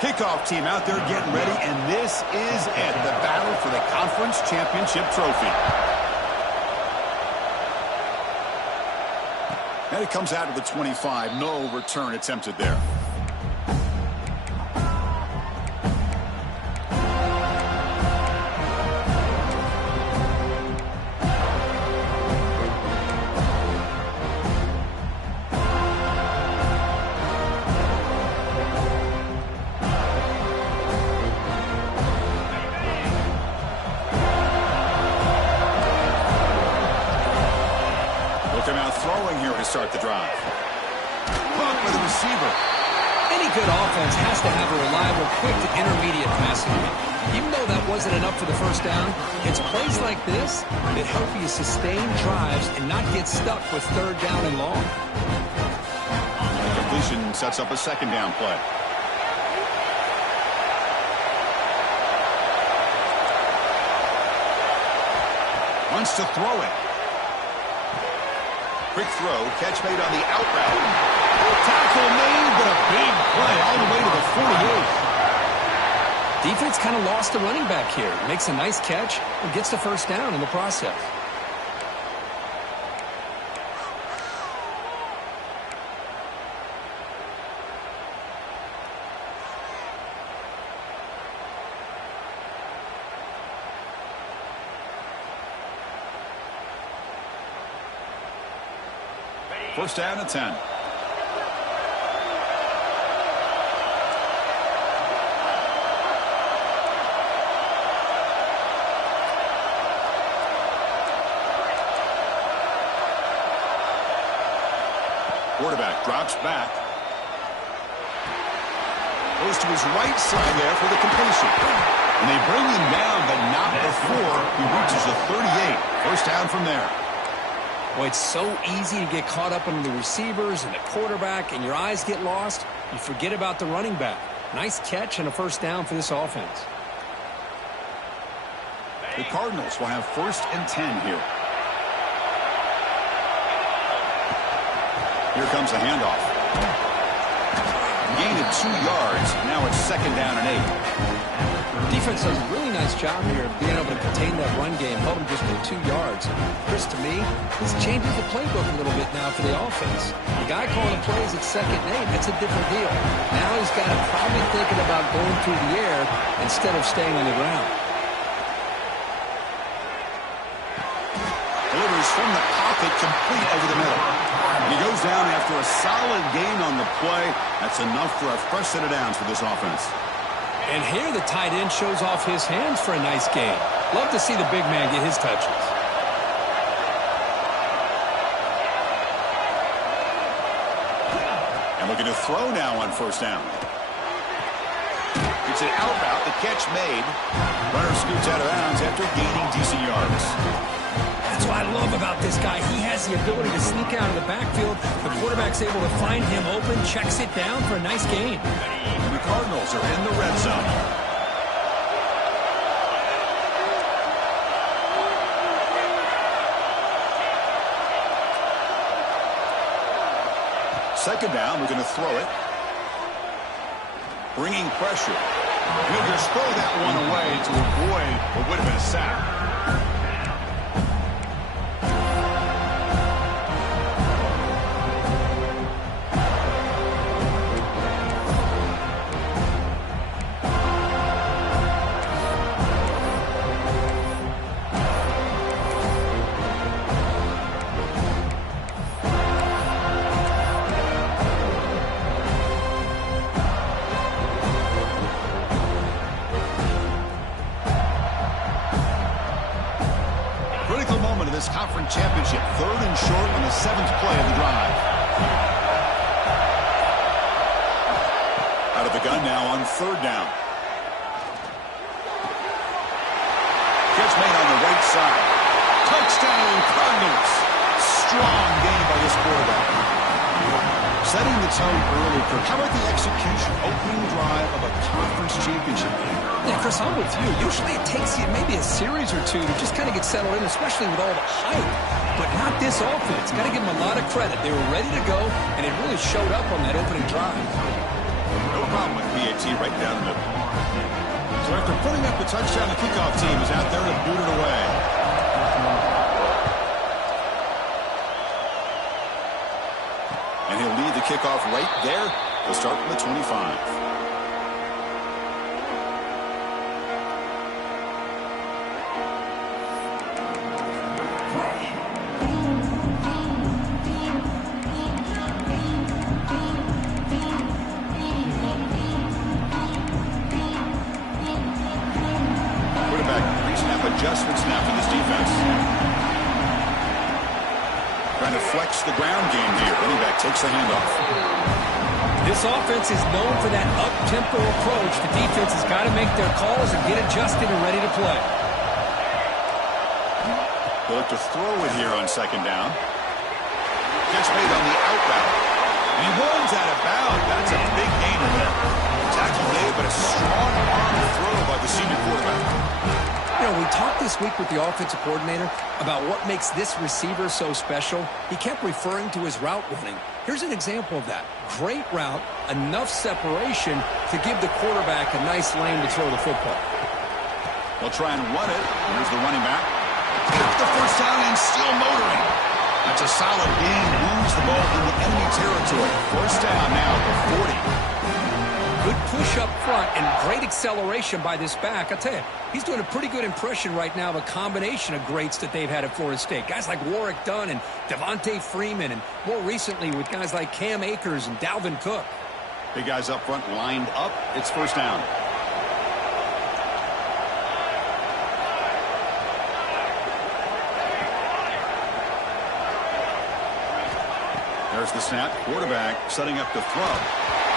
Kickoff team out there getting ready, and this is it, the battle for the conference championship trophy. And it comes out of the 25. No return attempted there. Throwing here to start the drive. Caught by the receiver. Any good offense has to have a reliable, quick to intermediate passing game. Even though that wasn't enough for the first down, it's plays like this that help you sustain drives and not get stuck with third down and long. Completion sets up a second down play. Wants to throw it. Quick throw, catch made on the out route. Tackle made, but a big play all the way to the 48. Defense kind of lost the running back here. Makes a nice catch and gets the first down in the process. First down and 10. Quarterback drops back. Goes to his right side there for the completion. And they bring him down, but not before he reaches the 38. First down from there. Boy, it's so easy to get caught up in the receivers and the quarterback, and your eyes get lost. You forget about the running back. Nice catch and a first down for this offense. The Cardinals will have first and 10 here. Here comes a handoff. Gain of 2 yards. Now it's second down and 8. Defense does a really nice job here of being able to contain that run game, held him just for 2 yards. Chris, to me, this changes the playbook a little bit now for the offense. The guy calling the plays at second and 8, that's a different deal. Now he's got him probably thinking about going through the air instead of staying on the ground. Delivers from the pocket, complete over the middle. He goes down after a solid gain on the play. That's enough for a fresh set of downs for this offense. And here the tight end shows off his hands for a nice gain. Love to see the big man get his touches. And looking to throw now on first down. It's an out route, the catch made. Runner scoots out of bounds after gaining decent yards. That's what I love about this guy. He has the ability to sneak out of the backfield. The quarterback's able to find him open, checks it down for a nice gain. And the Cardinals are in the red zone. Second down, we're going to throw it. Bringing pressure. He'll just throw that one away to avoid what would have been a sack. This conference championship, third and short on the 7th play of the drive. Out of the gun now on third down. Catch made on the right side. Touchdown, Cardinals. Strong gain by this quarterback. Setting the tone early. How about the execution, opening drive of a conference championship game? Yeah, Chris, I'm with you. Usually it takes you maybe a series or two to just kind of get settled in, especially with all the hype. But not this offense. Got to give them a lot of credit. They were ready to go, and it really showed up on that opening drive. No problem with PAT right down the middle. So after putting up the touchdown, the kickoff team is out there to boot it away. And he'll lead the kickoff right there. He'll start from the 25. Adjustments now for this defense. Trying to flex the ground game here. Running back takes the handoff. This offense is known for that up-tempo approach. The defense has got to make their calls and get adjusted and ready to play. They'll look to throw it here on second down. Catch made on the out route. And he rolls out of bounds. That's a big gain there. Tackle made, but a strong arm throw by the senior quarterback. You know, we talked this week with the offensive coordinator about what makes this receiver so special. He kept referring to his route running. Here's an example of that. Great route, enough separation to give the quarterback a nice lane to throw the football. They'll try and run it. Here's the running back. Got the first down and still motoring. That's a solid gain. Moves the ball into enemy territory. First down now at the 40. Good push up front and great acceleration by this back. I'll tell you, he's doing a pretty good impression right now of a combination of greats that they've had at Florida State. Guys like Warwick Dunn and Devontae Freeman, and more recently with guys like Cam Akers and Dalvin Cook. Big guys up front lined up. It's first down. There's the snap. Quarterback setting up the throw.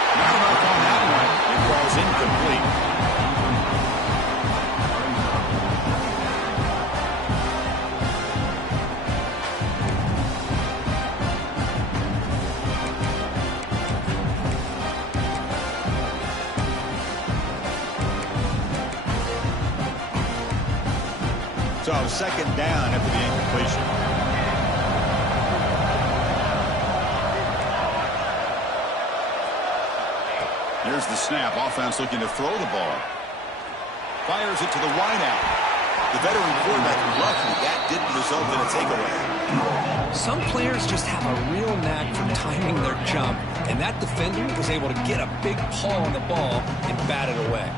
Not enough on that one. It falls incomplete. So second down after the incompletion. Here's the snap. Offense looking to throw the ball. Fires it to the wideout. The veteran quarterback, luckily, that didn't result in a takeaway. Some players just have a real knack for timing their jump, and that defender was able to get a big paw on the ball and bat it away.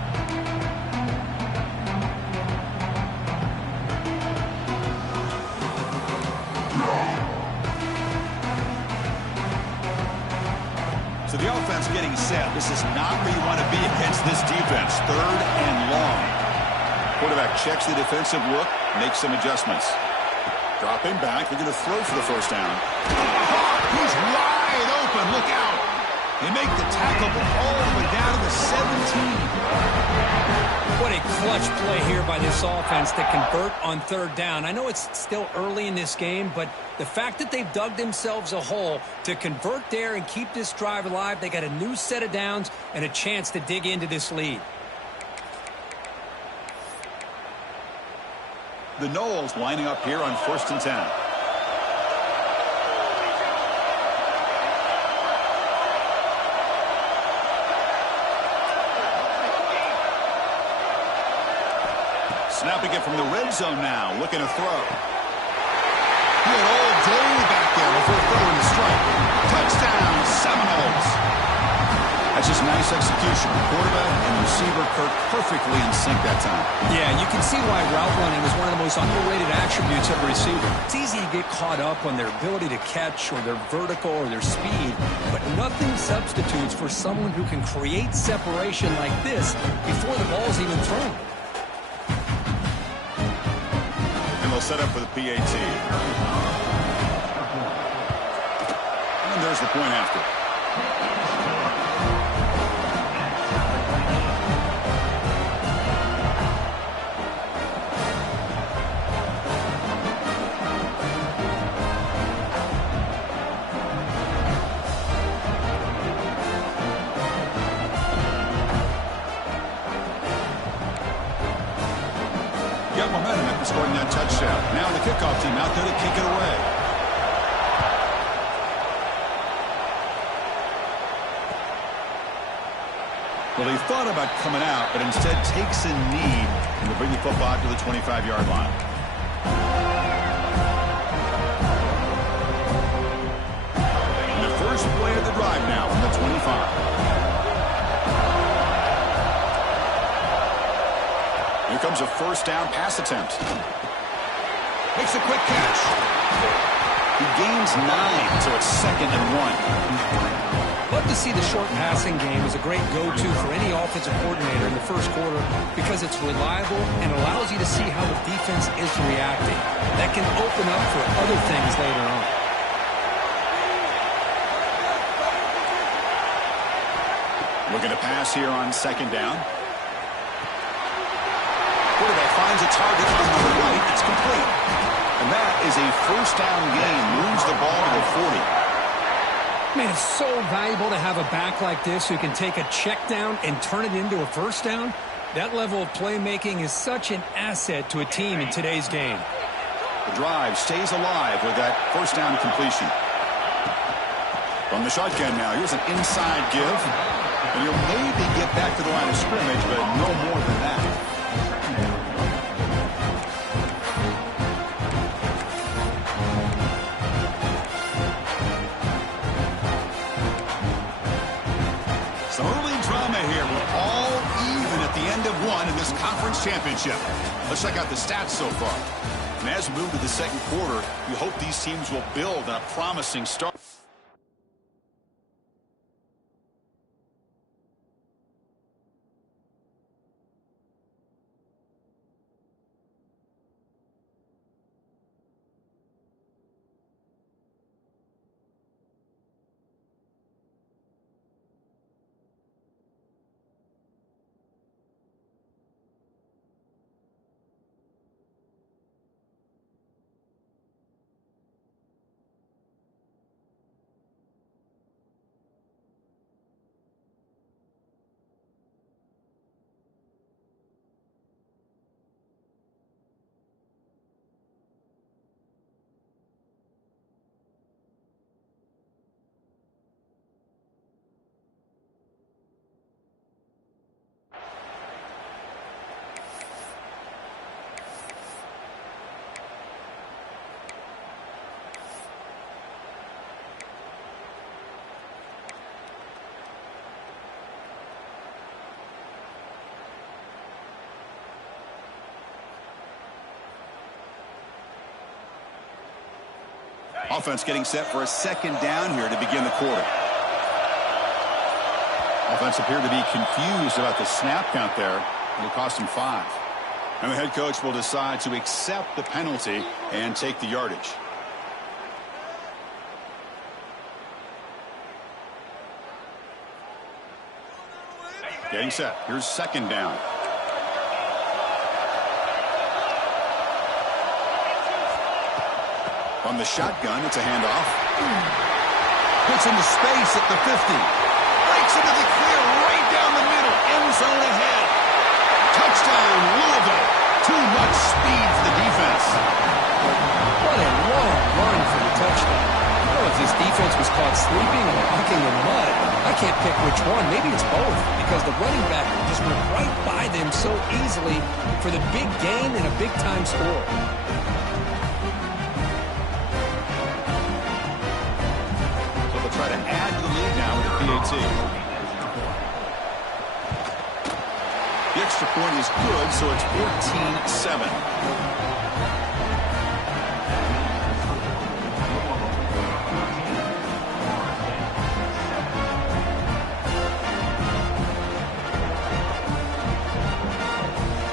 So the offense getting set. This is not where you want to be against this defense. Third and long. Quarterback checks the defensive look, makes some adjustments. Dropping back. They're going to throw for the first down. He's wide open. Look out. They make the tackle all the way down to the 17. What a clutch play here by this offense to convert on third down. I know it's still early in this game, but the fact that they've dug themselves a hole to convert there and keep this drive alive, they got a new set of downs and a chance to dig into this lead. The Noles lining up here on 1st and 10. Snapping it from the red zone now, looking to throw. He had all day back there before throwing the strike. Touchdown, Seminoles. That's just nice execution. The quarterback and the receiver Kirk perfectly in sync that time. Yeah, you can see why route running is one of the most underrated attributes of a receiver. It's easy to get caught up on their ability to catch or their vertical or their speed, but nothing substitutes for someone who can create separation like this before the ball's even thrown. Set up for the PAT. And there's the point after. Got momentum after scoring that touchdown. Now the kickoff team out there to kick it away. Well, he thought about coming out, but instead takes a knee and will bring the football out to the 25-yard line. And the first play of the drive now from the 25. Here comes a first down pass attempt. Makes a quick catch. He gains 9, so it's 2nd and 1. Love to see the short passing game as a great go-to for any offensive coordinator in the first quarter because it's reliable and allows you to see how the defense is reacting. That can open up for other things later on. Looking to pass here on 2nd down. Quarterback finds a target on the right. It's complete. And that is a first down gain. Moves the ball to the 40. Man, it's so valuable to have a back like this who can take a check down and turn it into a first down. That level of playmaking is such an asset to a team in today's game. The drive stays alive with that first down completion. From the shotgun now, here's an inside give. And you'll maybe get back to the line of scrimmage, but no more than that. In this conference championship. Let's check out the stats so far. And as we move to the second quarter, you hope these teams will build on a promising start. Offense getting set for a 2nd down here to begin the quarter. Offense appeared to be confused about the snap count there. It'll cost him 5. And the head coach will decide to accept the penalty and take the yardage. Getting set. Here's 2nd down. On the shotgun, it's a handoff. Puts into space at the 50. Breaks into the clear right down the middle. End zone ahead. Touchdown, Louisville. Too much speed for the defense. What a long run for the touchdown. I don't know if this defense was caught sleeping or walking in mud. I can't pick which one. Maybe it's both because the running back just went right by them so easily for the big gain and a big-time score. Try to add to the lead now with the PAT. The extra point is good, so it's 14-7.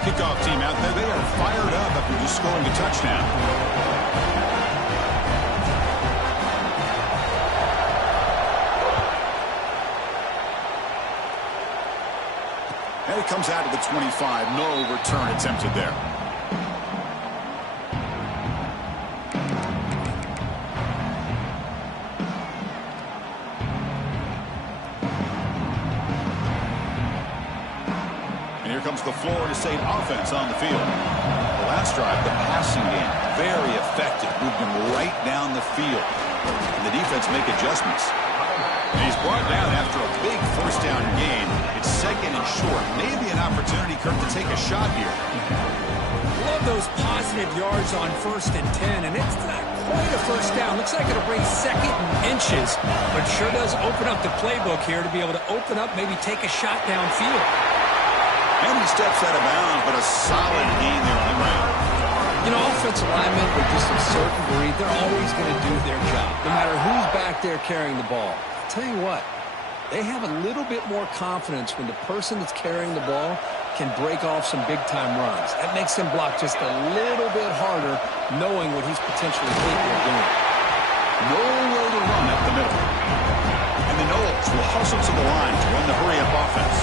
Kickoff team out there, they are fired up after just scoring a touchdown. And it comes out to the 25. No return attempted there. And here comes the Florida State offense on the field. The last drive, the passing game, very effective. effective. Moved him right down the field. And the defense make adjustments. And he's brought down after a big first down gain. It's second and short. Maybe an opportunity, Kirk, to take a shot here. Love those positive yards on 1st and 10, and it's not quite a first down. Looks like it'll bring second and inches, but sure does open up the playbook here to be able to open up, maybe take a shot downfield. And he steps out of bounds, but a solid gain there on the ground. You know, offensive linemen with just a certain breed, they're always going to do their job, no matter who's back there carrying the ball. I'll tell you what, they have a little bit more confidence when the person that's carrying the ball can break off some big-time runs. That makes him block just a little bit harder, knowing what he's potentially capable of doing. Nowhere to run up the middle. And the Knowles will hustle to the line to run the hurry-up offense.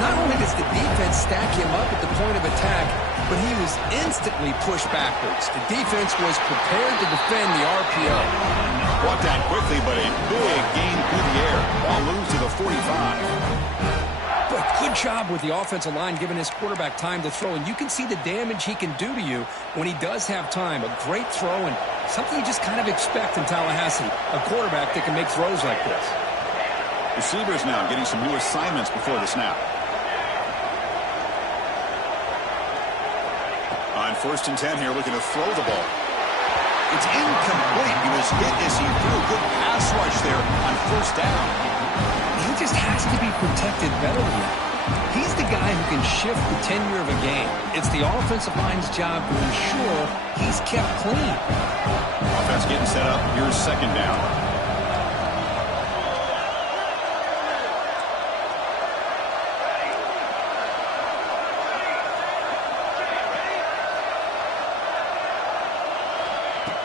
Not only does the defense stack him up at the point of attack, but he was instantly pushed backwards. The defense was prepared to defend the RPO. Brought down quickly, but a big gain through the air. Ball moves to the 45. But good job with the offensive line giving his quarterback time to throw. And you can see the damage he can do to you when he does have time. A great throw and something you just kind of expect in Tallahassee. A quarterback that can make throws like this. Receivers now getting some new assignments before the snap. On 1st and 10 here, looking to throw the ball. It's incomplete. He was hit as he threw a good pass rush there on 1st down. He just has to be protected better than that. He's the guy who can shift the tenure of a game. It's the offensive line's job to ensure he's kept clean. Offense getting set up. Here's 2nd down.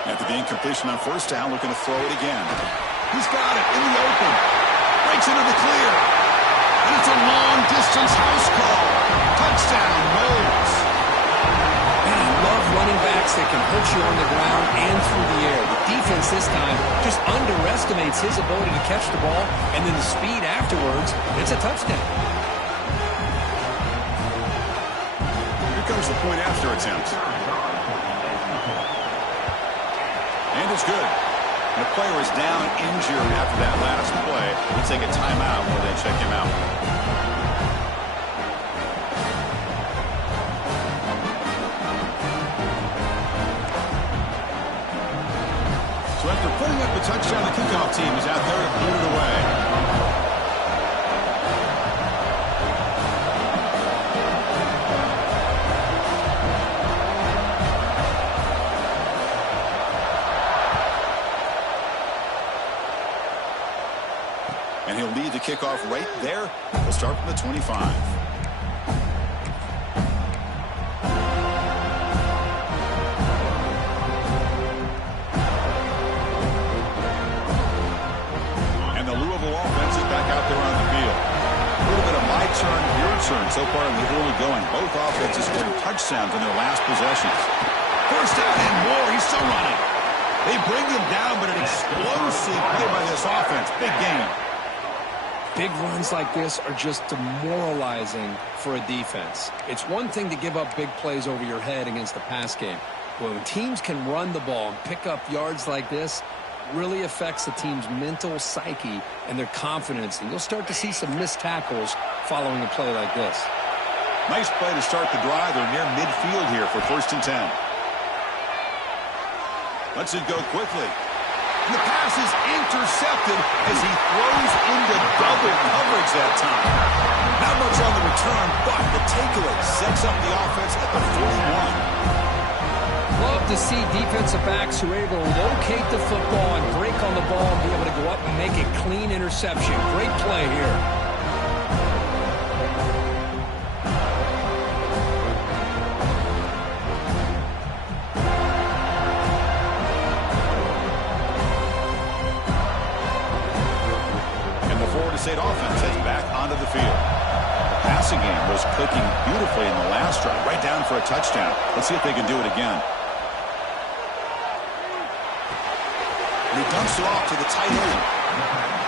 After the incompletion on 1st down, looking to throw it again. He's got it in the open. Breaks into the clear. And it's a long-distance house call. Touchdown, Knowles. Man, I love running backs that can hurt you on the ground and through the air. The defense this time just underestimates his ability to catch the ball, and then the speed afterwards, it's a touchdown. Here comes the point after attempt. And it's good. The player is down injured after that last play. We'll take a timeout while they check him out. So after putting up a touchdown, the kickoff team is out there to put it away. And he'll lead the kickoff right there. We'll start from the 25. And the Louisville offense is back out there on the field. A little bit of my turn, your turn so far in the early going. Both offenses scoring touchdowns in their last possessions. 1st down and more. He's still running. They bring him down, but an explosive play by this offense. Big game. Big runs like this are just demoralizing for a defense. It's one thing to give up big plays over your head against the pass game. But when teams can run the ball and pick up yards like this, it really affects the team's mental psyche and their confidence. And you'll start to see some missed tackles following a play like this. Nice play to start the drive. They're near midfield here for 1st and 10. Lets it go quickly. And the pass is intercepted as he throws into double coverage that time. Not much on the return, but the takeaway sets up the offense at the 41. Love to see defensive backs who are able to locate the football and break on the ball and be able to go up and make a clean interception. Great play here. State offense heads back onto the field. The passing game was clicking beautifully in the last drive, right down for a touchdown. Let's see if they can do it again. And he dumps it off to the tight end.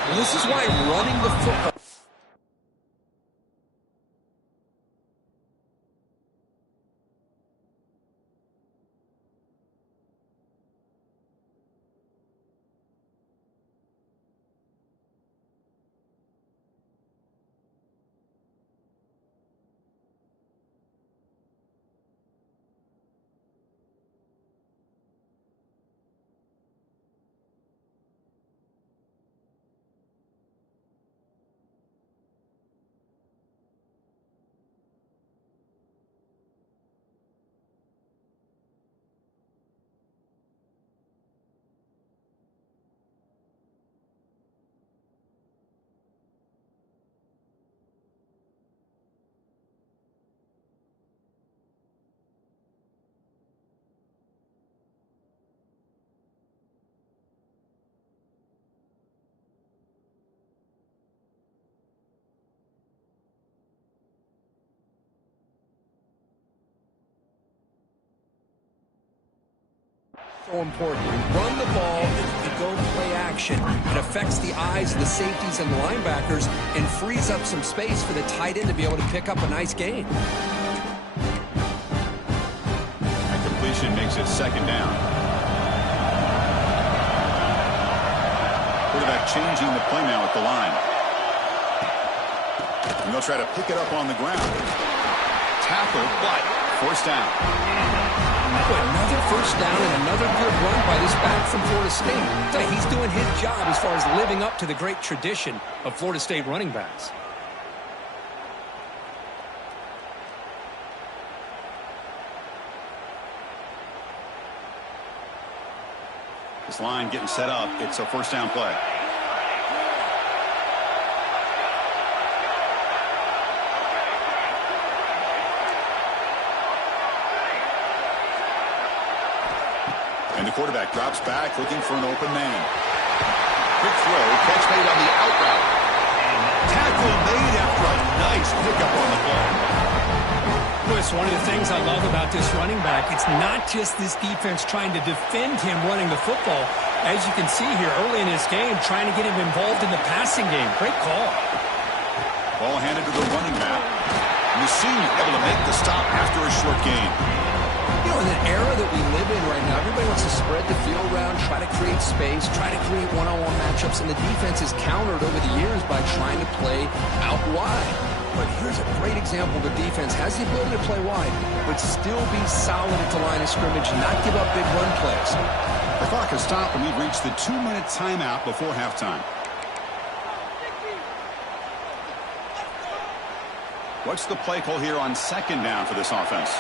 And this is why running the football So important. You run the ball, you go play action. It affects the eyes of the safeties and the linebackers and frees up some space for the tight end to be able to pick up a nice gain. That completion makes it second down. Quarterback changing the play now at the line. And they'll try to pick it up on the ground. Tackle, but forced down. Another first down and another good run by this back from Florida State. He's doing his job as far as living up to the great tradition of Florida State running backs. This line getting set up. It's a first down play. And the quarterback drops back looking for an open man. Quick throw, catch made on the out route. Tackle made after a nice pickup on the play. Lewis, one of the things I love about this running back, it's not just this defense trying to defend him running the football. As you can see here early in this game, trying to get him involved in the passing game. Great call. Ball handed to the running back. And the senior able to make the stop after a short gain. You know, in an era that we live in right now, everybody wants to spread the field around, try to create space, try to create one-on-one matchups, and the defense is countered over the years by trying to play out wide. But here's a great example. The defense has the ability to play wide, but still be solid at the line of scrimmage, not give up big run plays. The clock has stopped and we've reached the 2-minute timeout before halftime. What's the play call here on second down for this offense?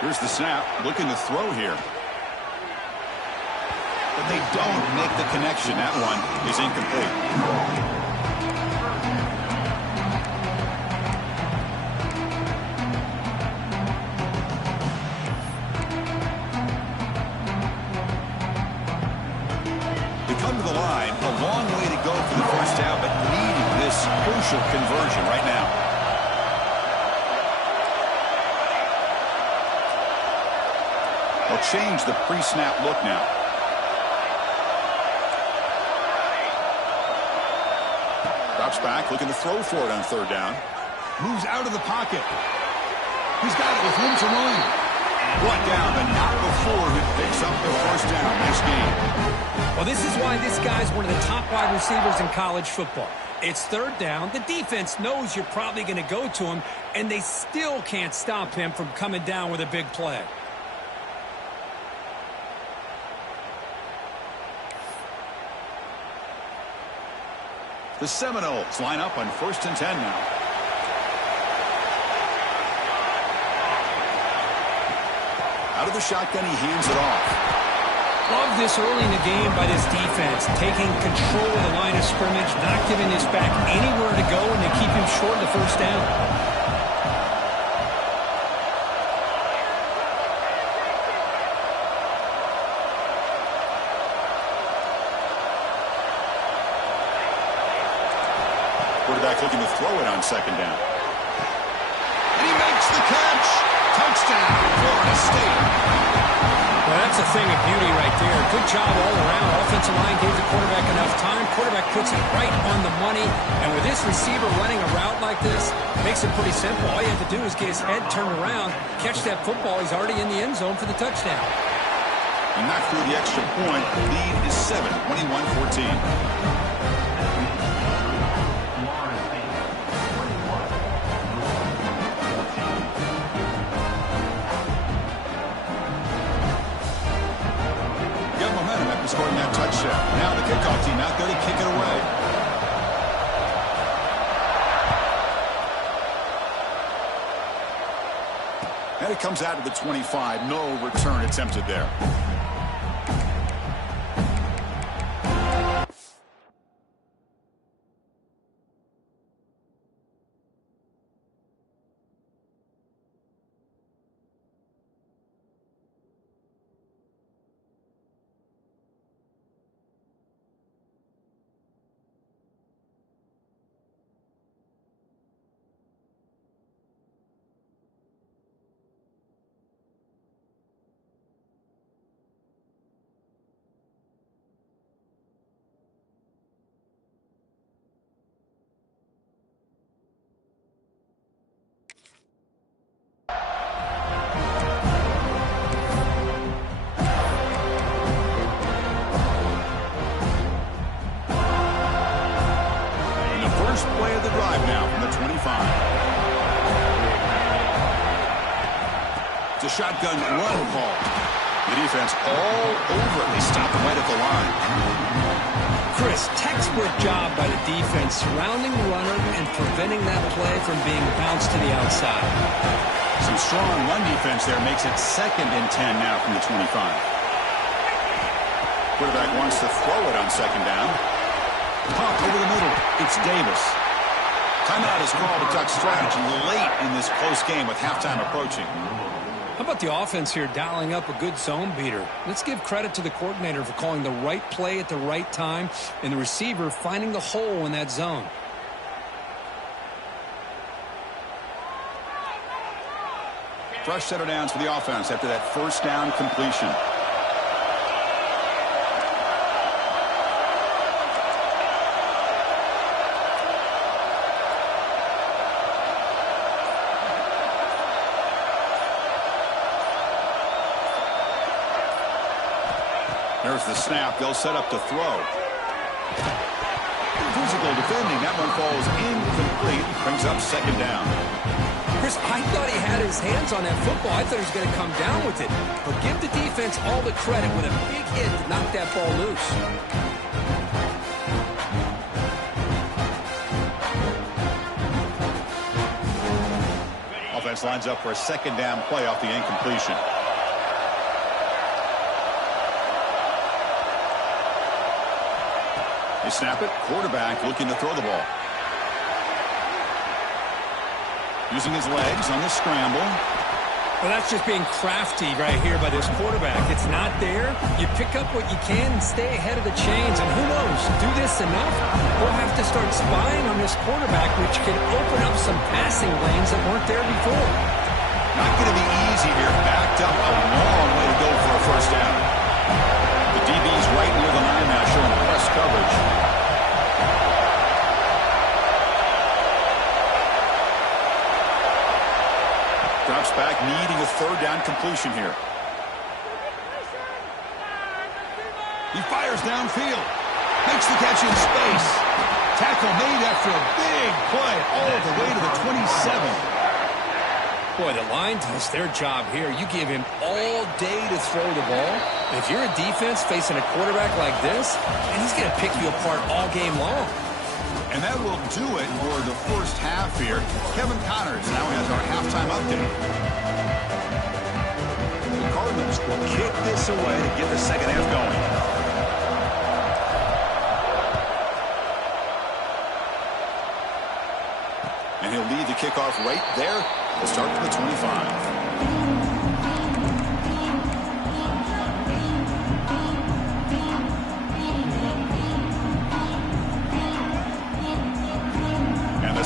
Here's the snap, looking to throw here. But they don't make the connection. That one is incomplete. They come to the line, a long way to go for the first down, but needing this crucial conversion right now. They'll change the pre-snap look now. Drops back, looking to throw for it on third down. Moves out of the pocket. He's got it with room to run. Brought down, but not before he picks up the first down. Nice game. Well, this is why this guy's one of the top wide receivers in college football. It's third down. The defense knows you're probably going to go to him, and they still can't stop him from coming down with a big play. The Seminoles line up on 1st and 10 now. Out of the shotgun, he hands it off. Love this early in the game by this defense, taking control of the line of scrimmage, not giving his back anywhere to go, and they keep him short of the first down. Quarterback looking to throw it on second down. And he makes the catch. Touchdown, Florida State. Well, that's a thing of beauty right there. Good job all around. Offensive line gave the quarterback enough time. Quarterback puts it right on the money. And with this receiver running a route like this, makes it pretty simple. All you have to do is get his head turned around, catch that football. He's already in the end zone for the touchdown. And not through the extra point. The lead is 7, 21-14. Scoring that touchdown. Now the kickoff team out there to kick it away. And it comes out to the 25. No return attempted there. It's a shotgun run call. The defense all over it. They stop him right at the line. Chris, textbook job by the defense surrounding the runner and preventing that play from being bounced to the outside. Some strong run defense there makes it 2nd and 10 now from the 25. Quarterback wants to throw it on 2nd down. Pump over the middle. It's Davis. Timeout is called to talk strategy late in this close game with halftime approaching. How about the offense here dialing up a good zone beater? Let's give credit to the coordinator for calling the right play at the right time and the receiver finding the hole in that zone. Fresh set of downs for the offense after that first down completion. There's the snap. They'll set up to throw. Physical defending. That one falls incomplete. Brings up 2nd down. Chris, I thought he had his hands on that football. I thought he was going to come down with it. But give the defense all the credit with a big hit to knock that ball loose. Offense lines up for a 2nd down play off the incompletion. They snap it. Quarterback looking to throw the ball. Using his legs on the scramble. Well, that's just being crafty right here by this quarterback. It's not there. You pick up what you can and stay ahead of the chains. And who knows, do this enough, we'll have to start spying on this quarterback, which can open up some passing lanes that weren't there before. Not going to be easy here. Backed up a long way to go for a first down. The DB's right near the line now, showing press coverage. Drops back, needing a 3rd down completion here. He fires downfield. Makes the catch in space. Tackle made after a big play all the way to the 27. Boy, the line does their job here. You give him all day to throw the ball. And if you're a defense facing a quarterback like this, and he's going to pick you apart all game long. And that will do it for the first half here. Kevin Connors now has our halftime update. The Cardinals will kick this away to get the second half going. And he'll lead the kickoff right there. We'll start from the 25.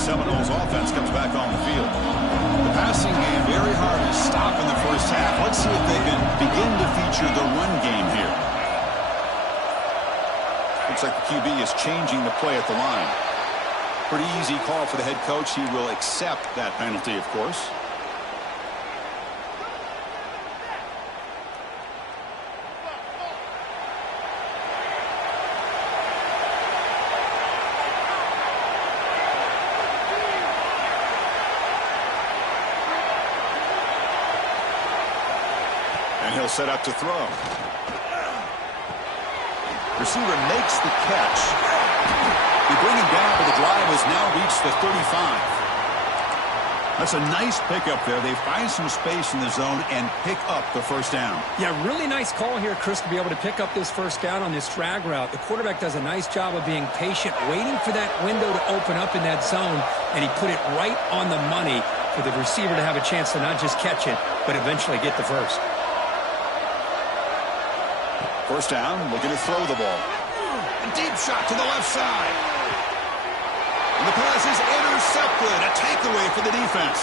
Seminoles offense comes back on the field. The passing game very hard to stop in the first half. Let's see if they can begin to feature the run game here. Looks like the QB is changing the play at the line. Pretty easy call for the head coach. He will accept that penalty, of course. He'll set up to throw. Receiver makes the catch. They bring him down, but the drive has now reached the 35. That's a nice pickup there. They find some space in the zone and pick up the first down. Yeah, really nice call here, Chris, to be able to pick up this first down on this drag route. The quarterback does a nice job of being patient, waiting for that window to open up in that zone, and he put it right on the money for the receiver to have a chance to not just catch it, but eventually get the first. First down, looking to throw the ball. A deep shot to the left side. And the pass is intercepted. A takeaway for the defense.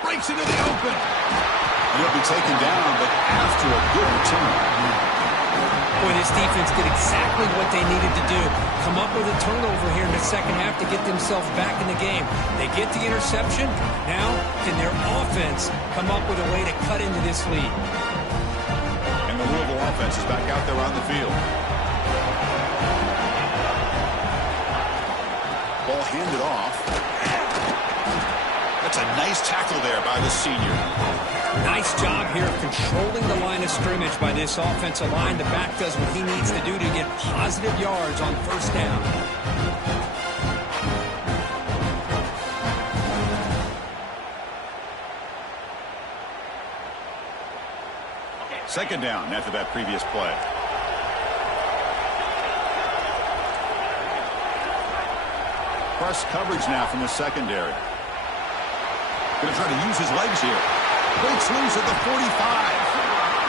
Breaks into the open. And he'll be taken down, but after a good return. Boy, this defense did exactly what they needed to do. Come up with a turnover here in the second half to get themselves back in the game. They get the interception. Now, can their offense come up with a way to cut into this lead? And the Louisville offense is back out there on the field. Ball handed off. That's a nice Nice tackle there by the senior. Nice job here of controlling the line of scrimmage by this offensive line. The back does what he needs to do to get positive yards on first down. Second down after that previous play. Press coverage now from the secondary. Going to try to use his legs here. Breaks loose at the 45.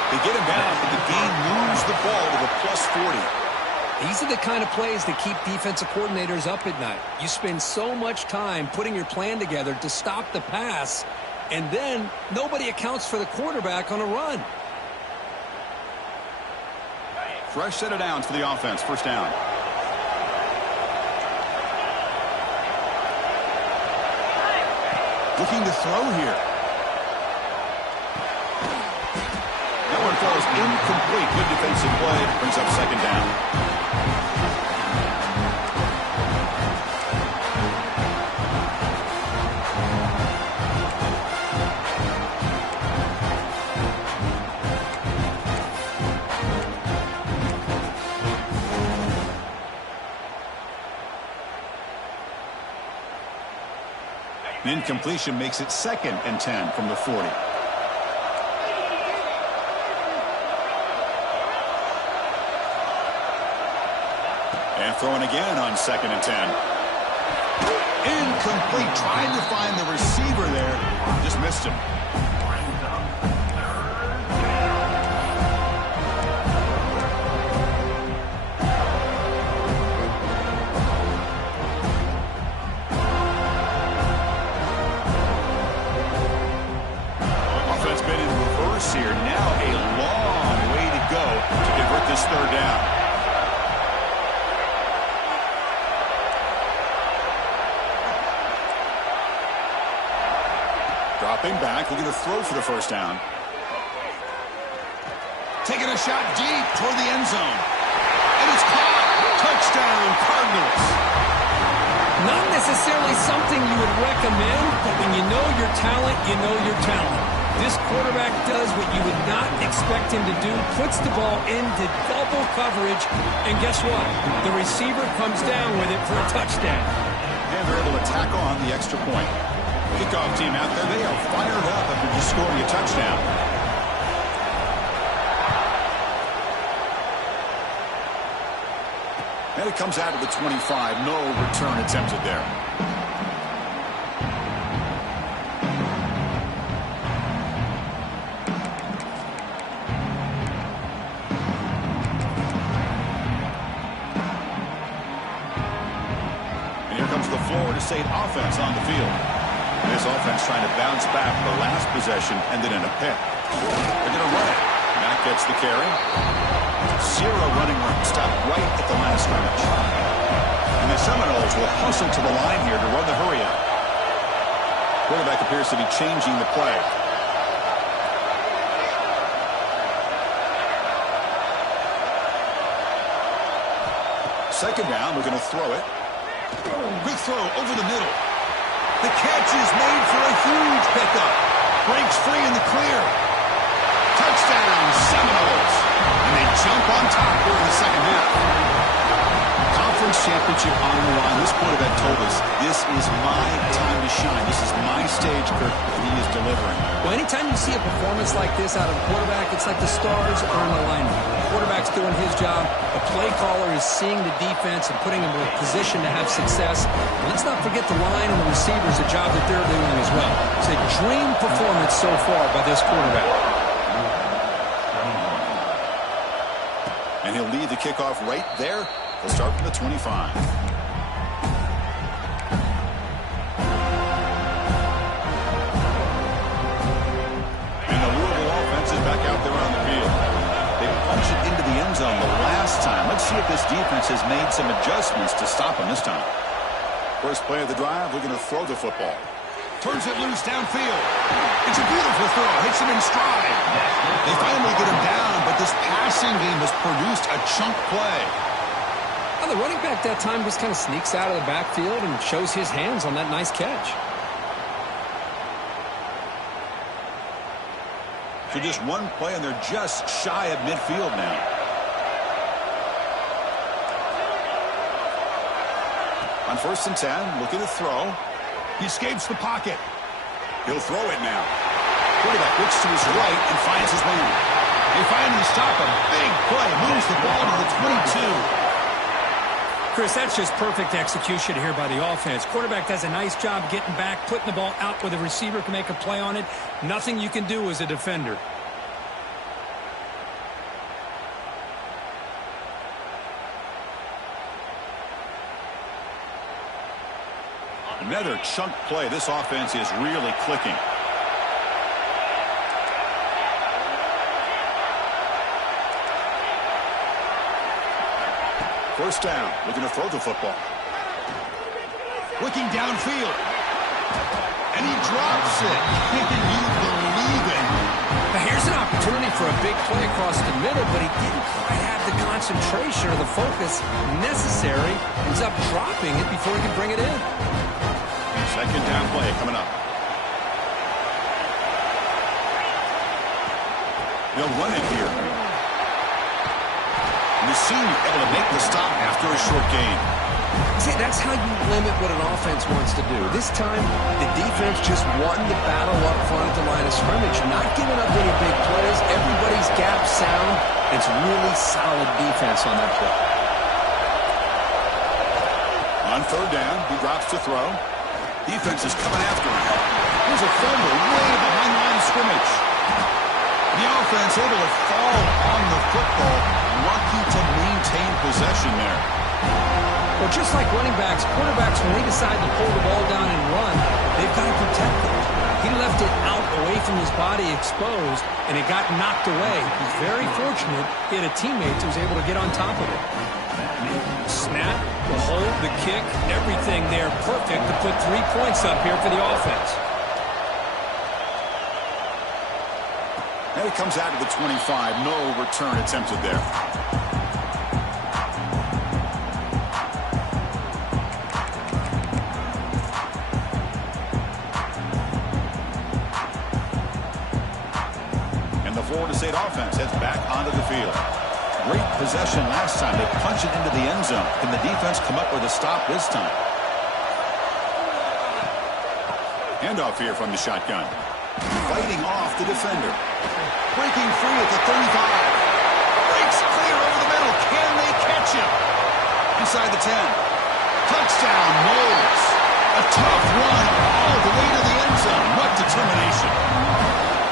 They get him down, but the game moves the ball to the +40. These are the kind of plays that keep defensive coordinators up at night. You spend so much time putting your plan together to stop the pass, and then nobody accounts for the quarterback on a run. Fresh set of downs for the offense. First down. Looking to throw here. That one falls incomplete. Good defensive play. Brings up second down. Incompletion makes it 2nd and 10 from the 40. And throwing again on 2nd and 10. Incomplete. Trying to find the receiver there. Just missed him. Here. Now a long way to go to convert this third down. Dropping back, looking to throw for the first down. Taking a shot deep toward the end zone. And it's caught. Touchdown, Cardinals. Not necessarily something you would recommend, but when you know your talent, you know your talent. This quarterback does what you would not expect him to do, puts the ball into double coverage, and guess what? The receiver comes down with it for a touchdown. And they're able to tack on the extra point. Kickoff team out there, they are fired up after just scoring a touchdown. And it comes out of the 25. No return attempted there. Florida State offense on the field. This offense trying to bounce back the last possession, ended in a pick. They're going to run it. That gets the carry. Zero running room. Stopped right at the line of scrimmage. And the Seminoles will hustle to the line here to run the hurry up. Quarterback appears to be changing the play. Second down, we're going to throw it. Quick throw over the middle. The catch is made for a huge pickup. Breaks free in the clear. Touchdown, Seminoles. And they jump on top here in the second half. Conference championship on the line. This quarterback told us, this is my time to shine. This is my stage, Kirk, and he is delivering. Well, anytime you see a performance like this out of a quarterback, it's like the stars are in alignment. The quarterback's doing his job. The play caller is seeing the defense and putting him in a position to have success. And let's not forget the line and the receivers, the job that they're doing as well. It's a dream performance so far by this quarterback. And he'll lead the kickoff right there. He'll start from the 25. And the Louisville offense is back out there on the field. They punch it into the end zone the last time. Let's see if this defense has made some adjustments to stop him this time. First play of the drive, we're going to throw the football. Turns it loose downfield. It's a beautiful throw. Hits him in stride. They finally get him down, but this passing game has produced a chunk play. Well, the running back that time just kind of sneaks out of the backfield and shows his hands on that nice catch. So just one play, and they're just shy of midfield now. On 1st and 10, looking to throw. He escapes the pocket. He'll throw it now. Quarterback looks to his right and finds his man. They finally stop a big play. Moves the ball to the 22. Chris, that's just perfect execution here by the offense. Quarterback does a nice job getting back, putting the ball out where the receiver can make a play on it. Nothing you can do as a defender. Another chunk play. This offense is really clicking. First down, looking to throw the football. Looking downfield. And he drops it. Can you believe it? Now here's an opportunity for a big play across the middle, but he didn't quite have the concentration or the focus necessary. Ends up dropping it before he can bring it in. Second down play coming up. They'll run it here. And the senior able to make the stop after a short gain. See, that's how you limit what an offense wants to do. This time, the defense just won the battle up front at the line of scrimmage. Not giving up any big plays. Everybody's gap sound. It's really solid defense on that play. On 3rd down, he drops to throw. Defense is coming after him. Here's a fumble way behind the line of scrimmage. The offense able to fall on the football. Lucky to maintain possession there. Well, just like running backs, quarterbacks, when they decide to pull the ball down and run, they've got to protect it. He left it out away from his body exposed, and it got knocked away. He's very fortunate he had a teammate who was able to get on top of it. Snap, the hold, the kick, everything there perfect to put 3 points up here for the offense. And he comes out of the 25. No return attempted there. And the Florida State offense heads back onto the field. Great possession last time. They punch it into the end zone. Can the defense come up with a stop this time? Handoff here from the shotgun. Fighting off the defender. Breaking free at the 35. Breaks clear over the middle. Can they catch him? Inside the 10. Touchdown, Knowles. A tough run all the way to the end zone. What determination.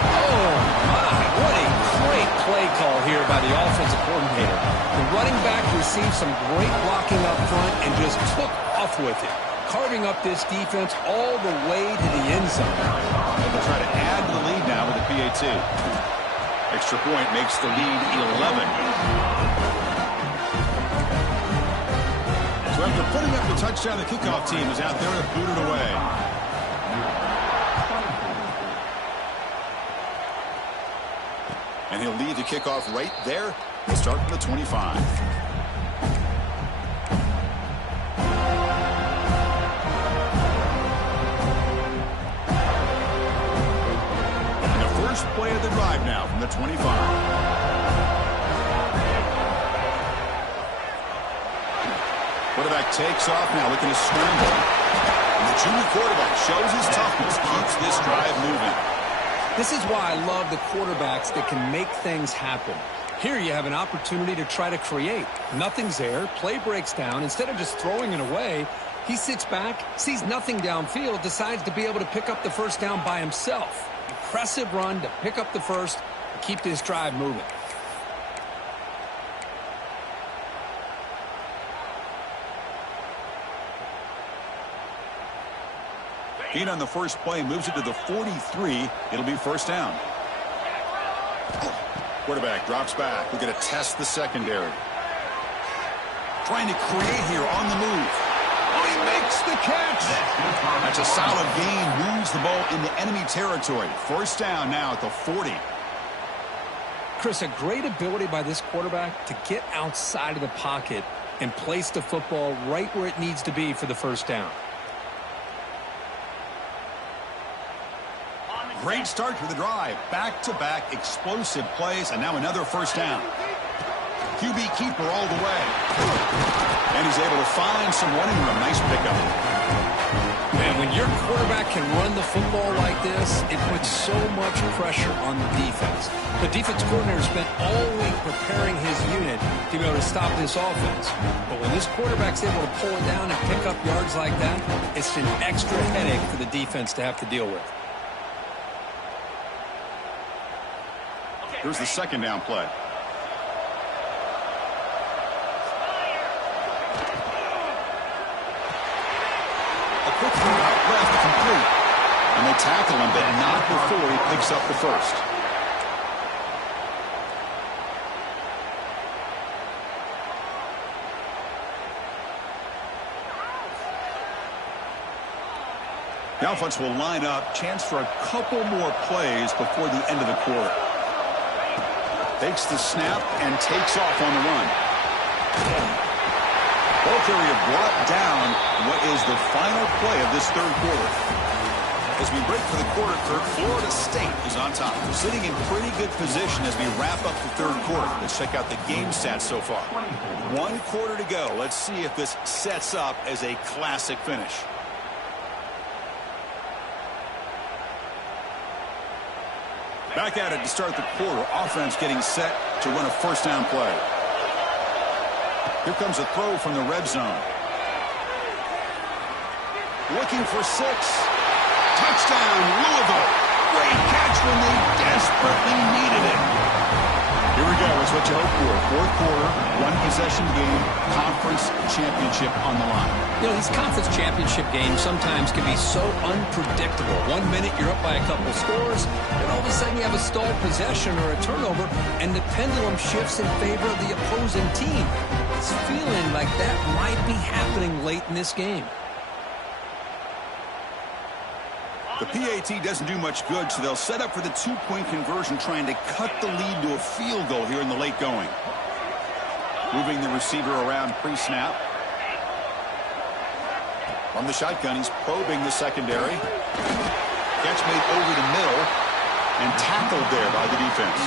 Oh, my. What a great play call here by the offensive coordinator. The running back received some great blocking up front and just took off with it, carving up this defense all the way to the end zone. And they'll try to add to the lead now with a PAT. Extra point makes the lead 11. So after putting up the touchdown, the kickoff team is out there to boot it away. And he'll lead the kickoff right there. He'll start from the 25. And the first play of the drive now from the 25. Quarterback takes off now, looking to scramble. And the junior quarterback shows his toughness, keeps this drive moving. This is why I love the quarterbacks that can make things happen. Here you have an opportunity to try to create. Nothing's there. Play breaks down. Instead of just throwing it away, he sits back, sees nothing downfield, decides to be able to pick up the first down by himself. Impressive run to pick up the first and keep this drive moving. Gain on the first play, moves it to the 43. It'll be first down. Quarterback drops back. We're going to test the secondary. Trying to create here on the move. Oh, he makes the catch. That's a solid gain. Moves the ball into enemy territory. First down now at the 40. Chris, a great ability by this quarterback to get outside of the pocket and place the football right where it needs to be for the first down. Great start to the drive. Back-to-back explosive plays, and now another first down. QB keeper all the way. And he's able to find some running room. Nice pickup. Man, when your quarterback can run the football like this, it puts so much pressure on the defense. The defense coordinator spent all week preparing his unit to be able to stop this offense. But when this quarterback's able to pull it down and pick up yards like that, it's an extra headache for the defense to have to deal with. Here's the second down play. Quick throw out left, complete. And they tackle him, but not before he picks up the first. The offense will line up. Chance for a couple more plays before the end of the quarter. Takes the snap and takes off on the run. Both area brought down what is the final play of this third quarter. As we break for the quarter, Kirk, Florida State is on top. We're sitting in pretty good position as we wrap up the third quarter. Let's check out the game stats so far. 1 quarter to go. Let's see if this sets up as a classic finish. Back at it to start the quarter. Offense getting set to run a first down play. Here comes a throw from the red zone. Looking for 6. Touchdown, Louisville. Great catch when they desperately needed it. Here we go. It's what you hope for. Fourth quarter, 1-possession game, conference championship on the line. You know, these conference championship games sometimes can be so unpredictable. 1 minute you're up by a couple scores, and all of a sudden you have a stalled possession or a turnover, and the pendulum shifts in favor of the opposing team. It's feeling like that might be happening late in this game. The PAT doesn't do much good, so they'll set up for the 2-point conversion, trying to cut the lead to a field goal here in the late going. Moving the receiver around pre-snap. From the shotgun, he's probing the secondary. Catch made over the middle and tackled there by the defense.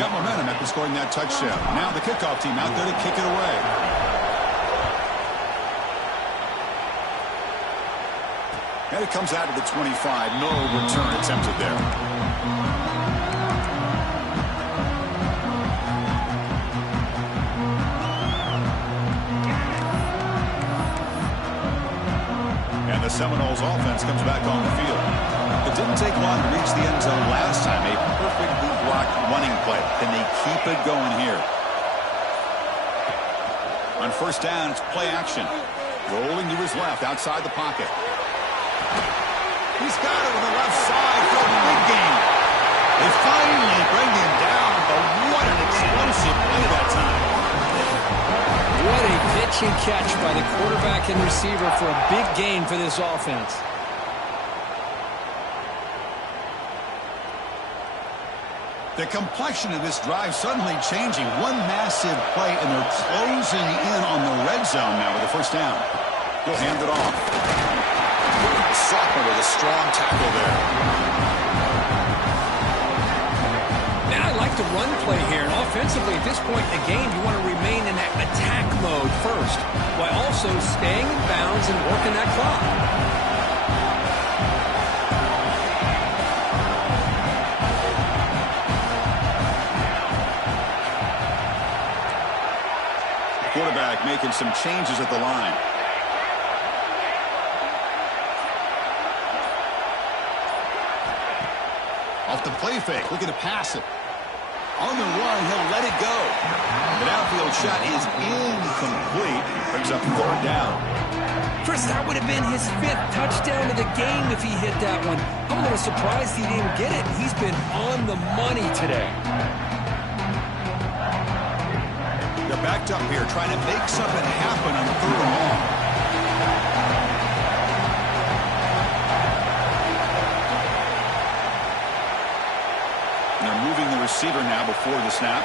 Got momentum after scoring that touchdown. Now the kickoff team out there to kick it away. And it comes out of the 25. No return attempted there. And the Seminoles offense comes back on the field. It didn't take long to reach the end zone last time. A perfectly blocked running play. Can they keep it going here? On first down, it's play action. Rolling to his left outside the pocket. He's got it with the left side for the big game. They finally bring him down, but what an explosive play that time. What a pitch and catch by the quarterback and receiver for a big gain for this offense. The complexion of this drive suddenly changing. One massive play, and they're closing in on the red zone now with a first down. He'll hand it off. Sophomore with a strong tackle there. Now I like the run play here, and offensively at this point in the game, you want to remain in that attack mode first, while also staying in bounds and working that clock. Quarterback making some changes at the line. Off the play fake, looking to pass it. On the run, he'll let it go. The downfield shot is incomplete. Brings up third down. Chris, that would have been his 5th touchdown of the game if he hit that one. I'm a little surprised he didn't get it. He's been on the money today. They're backed up here, trying to make something happen on third and long. They're moving the receiver now before the snap.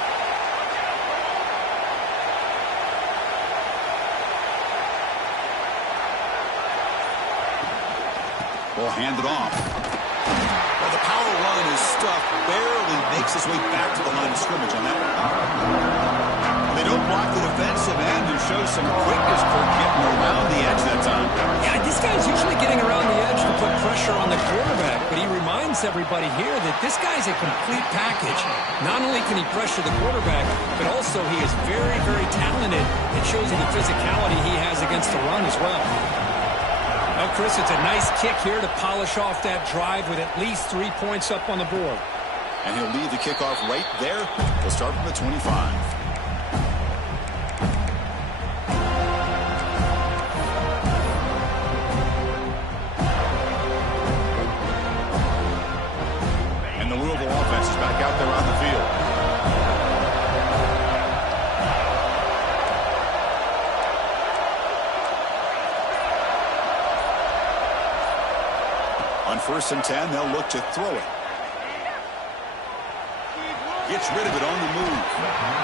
Will hand it off. Well, the power run is stuffed. Barely makes his way back to the line of scrimmage on that one. They don't block the defensive end and show some quickness for getting around the edge that time. Yeah, this guy's usually getting around the edge to put pressure on the quarterback, but he reminds everybody here that this guy's a complete package. Not only can he pressure the quarterback, but also he is very, very talented. It shows you the physicality he has against the run as well. Well, Chris, it's a nice kick here to polish off that drive with at least 3 points up on the board. And he'll lead the kickoff right there. He'll start from the 25. Back out there on the field. On 1st and 10, they'll look to throw it. Gets rid of it on the move.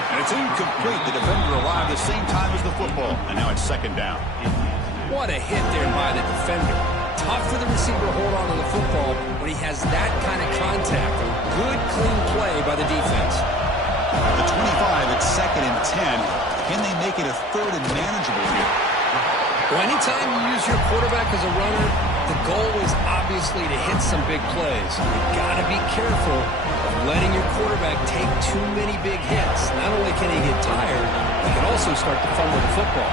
And it's incomplete. The defender arrived the same time as the football. And now it's 2nd down. What a hit there by the defender. Tough for the receiver to hold on to the football when he has that kind of contact. Good, clean play by the defense. The 25 at 2nd and 10. Can they make it a 3rd and manageable here? Well, anytime you use your quarterback as a runner, the goal is obviously to hit some big plays. You've got to be careful of letting your quarterback take too many big hits. Not only can he get tired, he can also start to fumble the football.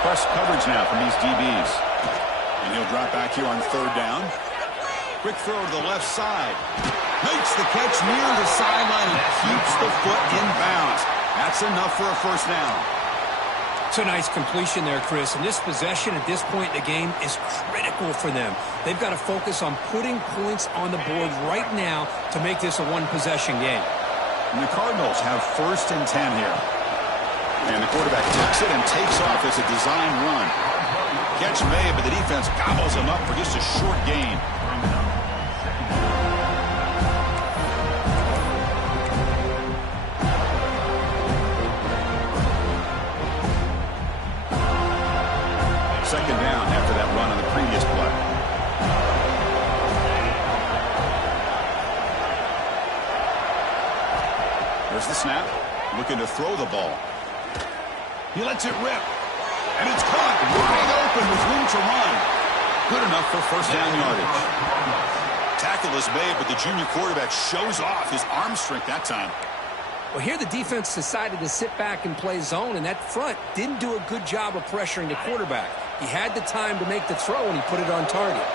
Press coverage now from these DBs. And he'll drop back here on 3rd down. Quick throw to the left side. Makes the catch near the sideline and keeps the foot in bounds. That's enough for a 1st down. It's a nice completion there, Chris. And this possession at this point in the game is critical for them. They've got to focus on putting points on the board right now to make this a one-possession game. And the Cardinals have 1st and 10 here. And the quarterback takes it and takes off as a design run. Catch made, but the defense gobbles him up for just a short gain. Second down after that run on the previous play. There's the snap. Looking to throw the ball. He lets it rip. And it's caught wide open with room to run. Good enough for 1st down yardage. Tackle is made, but the junior quarterback shows off his arm strength that time. Well, here the defense decided to sit back and play zone, and that front didn't do a good job of pressuring the quarterback. He had the time to make the throw, and he put it on target.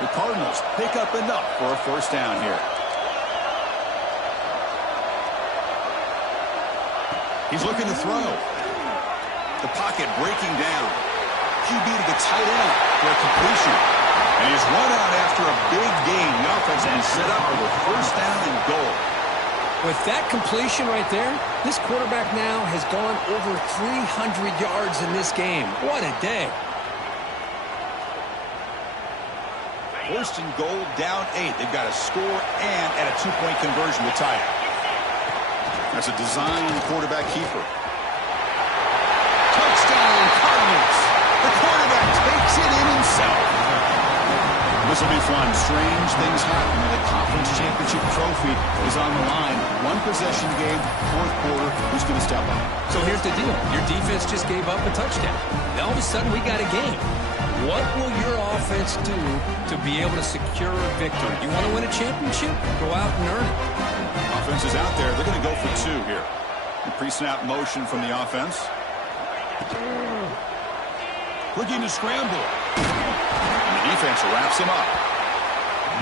The Cardinals pick up enough for a 1st down here. He's looking to throw. The pocket breaking down. QB to the tight end for a completion. And he's run out after a big gain. The offense has set up for the 1st down and goal. With that completion right there, this quarterback now has gone over 300 yards in this game. What a day. 1st and goal, down 8. They've got a score and at a 2-point conversion to tie it. That's a design quarterback keeper. Touchdown, Cardinals. The quarterback takes it in himself. This will be fun. Strange things happen when the conference championship trophy is on the line. One possession game, 4th quarter. Who's going to step up? So here's the deal. Your defense just gave up a touchdown. Now all of a sudden we got a game. What will your offense do to be able to secure a victory? You want to win a championship? Go out and earn it. Offense is out there. They're going to go for 2 here. The pre-snap motion from the offense. Looking to scramble. And the defense wraps him up.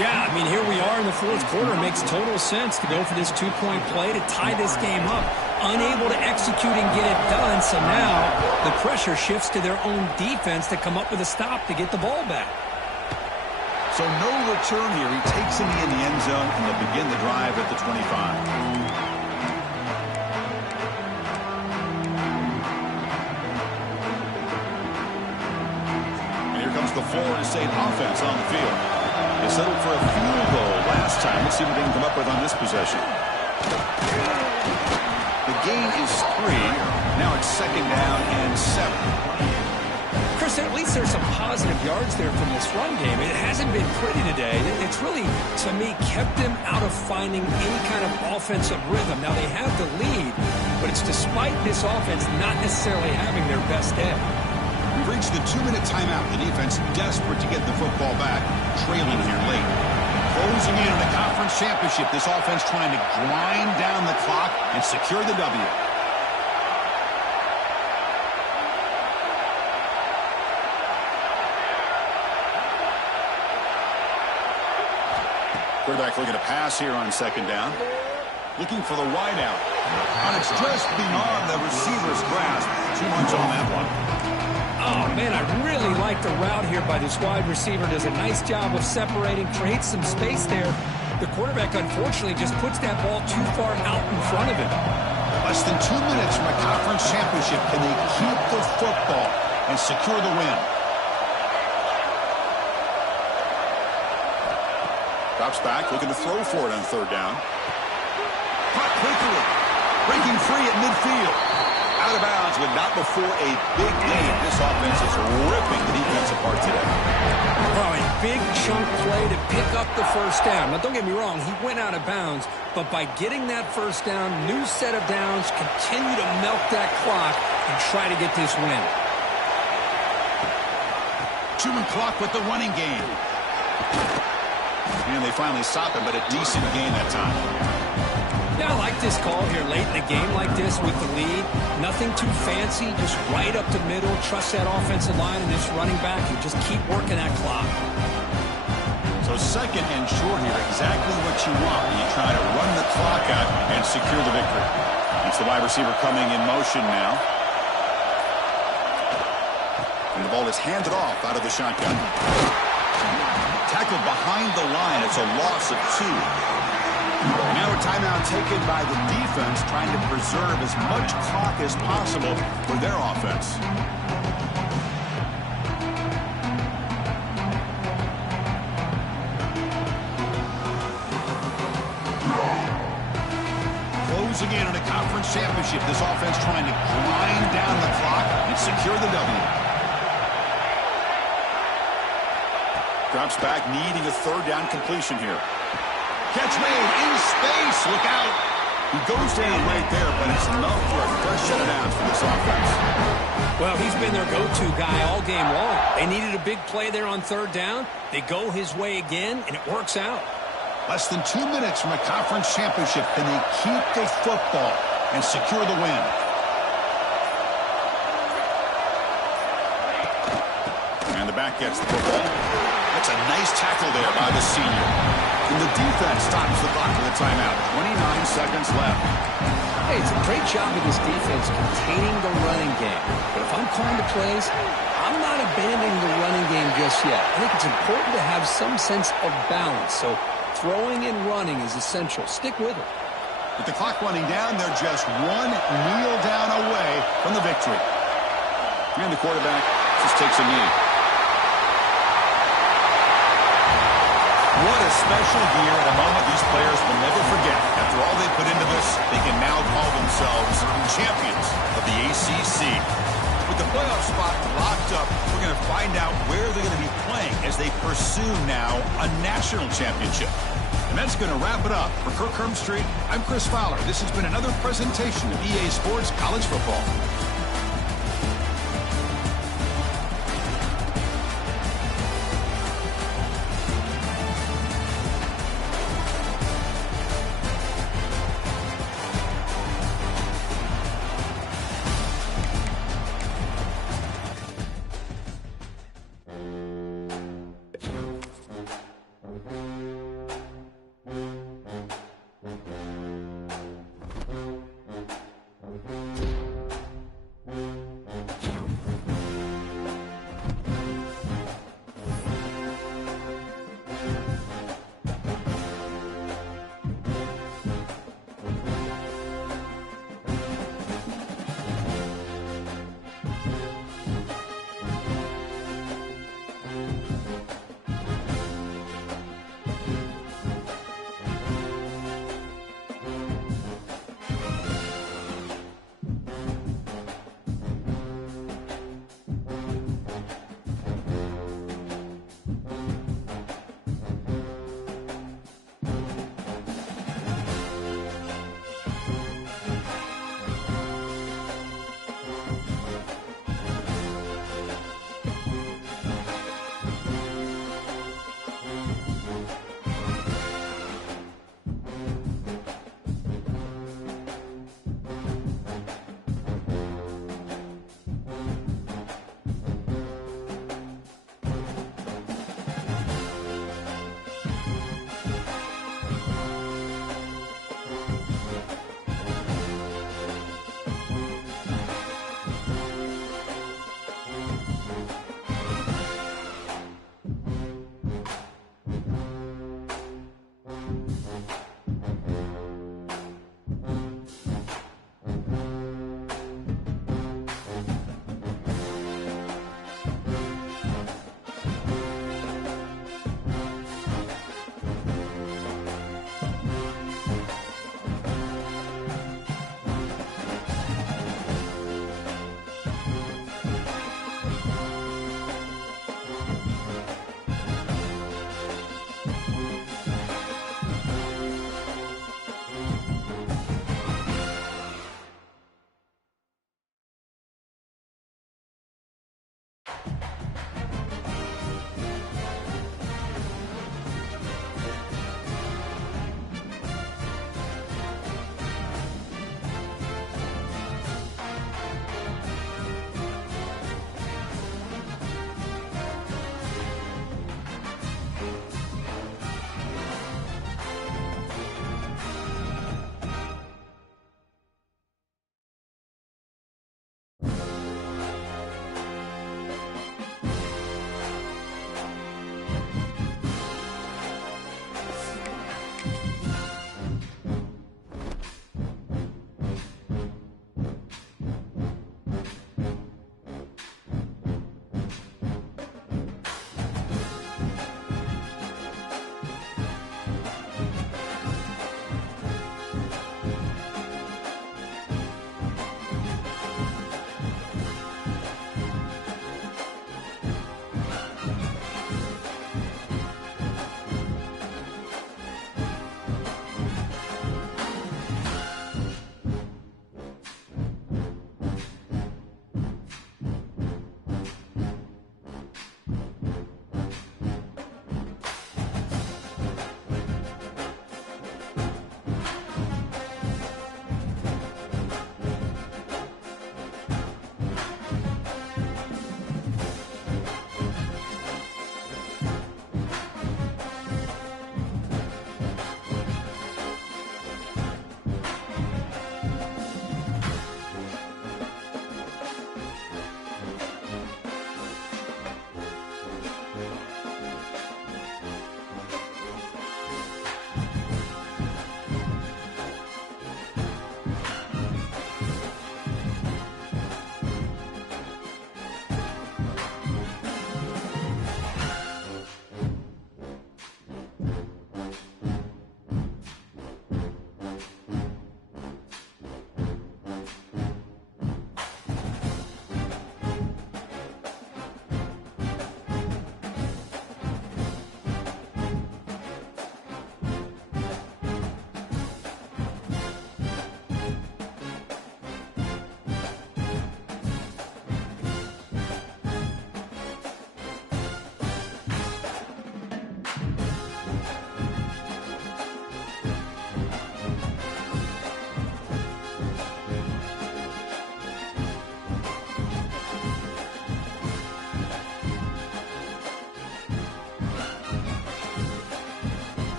Yeah, I mean, here we are in the 4th quarter. It makes total sense to go for this 2-point play to tie this game up. Unable to execute and get it done, so now the pressure shifts to their own defense to come up with a stop to get the ball back. So no return here. He takes him in the end zone, and they'll begin the drive at the 25. The Florida State offense on the field. They settled for a field goal last time. Let's see what they can come up with on this possession. The gain is 3. Now it's 2nd down and 7. Chris, at least there's some positive yards there from this run game. It hasn't been pretty today. It's really, to me, kept them out of finding any kind of offensive rhythm. Now, they have the lead, but it's despite this offense not necessarily having their best day. We've reached the 2-minute timeout. The defense desperate to get the football back, trailing here late. Closing in on the conference championship, this offense trying to grind down the clock and secure the W. Quarterback looking to pass here on 2nd down. Looking for the wide out. And it's just beyond the receiver's grasp. Too much on that one. Oh, man, I really like the route here by this wide receiver. Does a nice job of separating, creates some space there. The quarterback, unfortunately, just puts that ball too far out in front of him. Less than 2 minutes from a conference championship. Can they keep the football and secure the win? Drops back, looking to throw for it on 3rd down. Caught quickly. Breaking free at midfield. Out of bounds, but not before a big game. This offense is ripping the defense apart today. Oh, a big chunk play to pick up the 1st down. Now, don't get me wrong, he went out of bounds, but by getting that 1st down, new set of downs, continue to milk that clock and try to get this win. Chewing clock with the running game. And they finally stop him, but a decent gain that time. Yeah, I like this call here late in the game like this with the lead. Nothing too fancy, just right up the middle. Trust that offensive line and this running back and just keep working that clock. So 2nd and short here, exactly what you want when you try to run the clock out and secure the victory. It's the wide receiver coming in motion now. And the ball is handed off out of the shotgun. Tackled behind the line. It's a loss of 2. Now a timeout taken by the defense, trying to preserve as much clock as possible for their offense. Closing in on a conference championship, this offense trying to grind down the clock and secure the W. Drops back, needing a 3rd down completion here. Catch made in space. Look out. He goes down right there, but it's enough for a fresh set of downs for this offense. Well, he's been their go-to guy all game long. They needed a big play there on 3rd down. They go his way again, and it works out. Less than 2 minutes from a conference championship. Can they keep the football and secure the win? And the back gets the football. That's a nice tackle there by the senior. And the defense stops the clock with a timeout. 29 seconds left. Hey, it's a great job of this defense containing the running game. But if I'm calling the plays, I'm not abandoning the running game just yet. I think it's important to have some sense of balance. So throwing and running is essential. Stick with it. With the clock running down, they're just one kneel down away from the victory. And the quarterback just takes a knee. What a special year and a moment these players will never forget. After all they put into this, they can now call themselves champions of the ACC. With the playoff spot locked up, we're going to find out where they're going to be playing as they pursue now a national championship. And that's going to wrap it up. For Kirk Hermstreet, I'm Chris Fowler. This has been another presentation of EA Sports College Football.